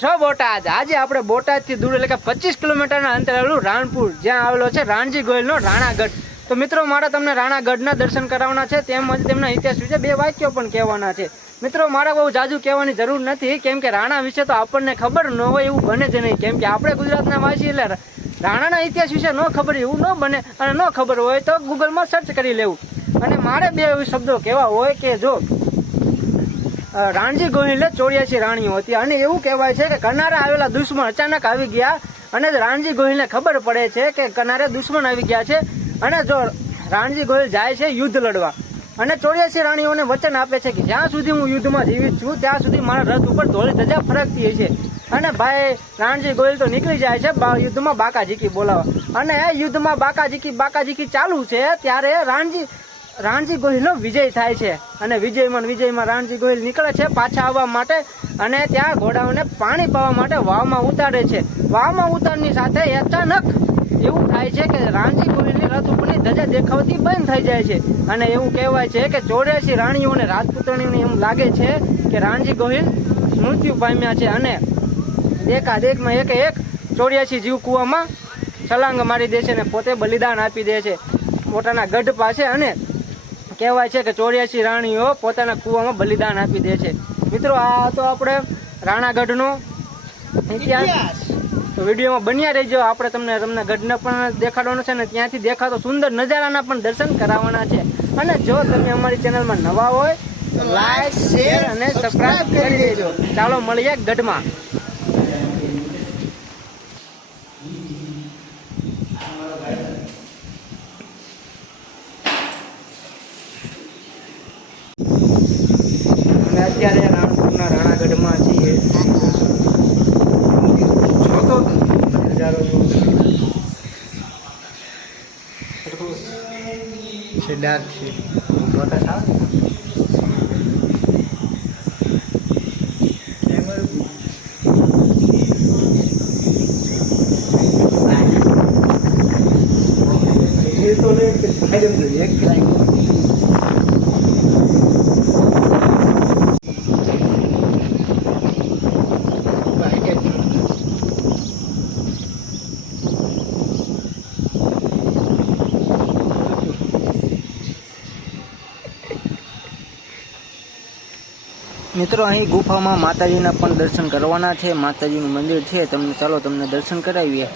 છો બોટાદ? આજે આપણે બોટાદથી દૂર એટલે કે 25 કિલોમીટરના અંતરે આવેલું રાણપુર, જ્યાં આવેલો છે રાણજી ગોહિલનો રાણાગઢ. તો મિત્રો, મારે તમને રાણાગઢના દર્શન કરાવવાના છે, તેમજ તેમના ઇતિહાસ વિશે 2 વાક્યો પણ કહેવાના છે. મિત્રો, મારે બહુ જાજુ કહેવાની જરૂર નથી, કેમ કે રાણા વિશે તો આપણને ખબર ન હોય એવું બને જ નહીં, કેમ કે આપણે ગુજરાતના વાસી એટલે રાણાના ઇતિહાસ વિશે ન ખબર એવું ન બને, અને ન ખબર હોય તો ગૂગલમાં સર્ચ કરી લેવું. અને મારે 2 શબ્દો કહેવા હોય કે જો રાણજી ગોહિલે 84 રાણીઓ હતી, અને એવું કહેવાય છે કે કનારે આવેલા દુશ્મન અચાનક આવી ગયા, અને રાણજી ગોહિલને ખબર પડે છે કે કનારે દુશ્મન આવી ગયા છે, અને જો રાણજી ગોહિલ જાય છે યુદ્ધ લડવા, અને 84 રાણીઓને વચન આપે છે કે જ્યાં સુધી હું યુદ્ધમાં જીવિત છું ત્યાં સુધી મારા રથ ઉપર ધોળી ધજા ફરકતી છે. અને ભાઈ રાણજી ગોહિલ તો નીકળી જાય છે યુદ્ધમાં બાકાજીકી બોલાવવા, અને યુદ્ધમાં બાકાજીકી ચાલુ છે ત્યારે રાણજી ગોહિલનો વિજય થાય છે, અને વિજયમાં રાણજી ગોહિલ નીકળે છે પાછા આવવા માટે, અને ત્યાં ઘોડાઓને પાણી પાવા માટે વાવમાં ઉતારે છે. વાવમાં ઉતારની સાથે અચાનક એવું થાય છે કે રાણજી ગોહિલની રથ ઉપરની ધજા દેખાવતી બંધ થઈ જાય છે, અને એવું કહેવાય છે કે 84 રાણીઓને રાજપુત્રણીઓને એમ લાગે છે કે રાણજી ગોહિલ મૃત્યુ પામ્યા છે, અને એકાદેકમાં એક 84 જીવ કૂવામાં છલાંગ મારી દે છે, અને પોતે બલિદાન આપી દે છે પોતાના ગઢ પાસે. અને કહેવાય છે કે 84 રાણીઓ પોતાના કૂવામાં બલિદાન આપી દે છે. મિત્રો, આ તો આપણે રાણાગઢનો ઇતિહાસ. તો વિડીયોમાં બન્યા રહેજો, આપણે તમને ગઢને પણ દેખાડવાનો છે, અને ત્યાંથી દેખાતો સુંદર નજારાના પણ દર્શન કરાવવાના છે. અને જો તમે અમારી ચેનલમાં નવા હોય તો લાઈક, શેર અને સબસ્ક્રાઇબ કરી દેજો. ચાલો મળીએ ગઢમાં. અત્યારે રાણપુરના રાણાગઢમાં છીએ. જોતો નજારો છે, ડાર્ક છે. મિત્રો, અહીં ગુફામાં માતાજીના પણ દર્શન કરવાના છે. માતાજીનું મંદિર છે, તમને દર્શન કરાવીએ.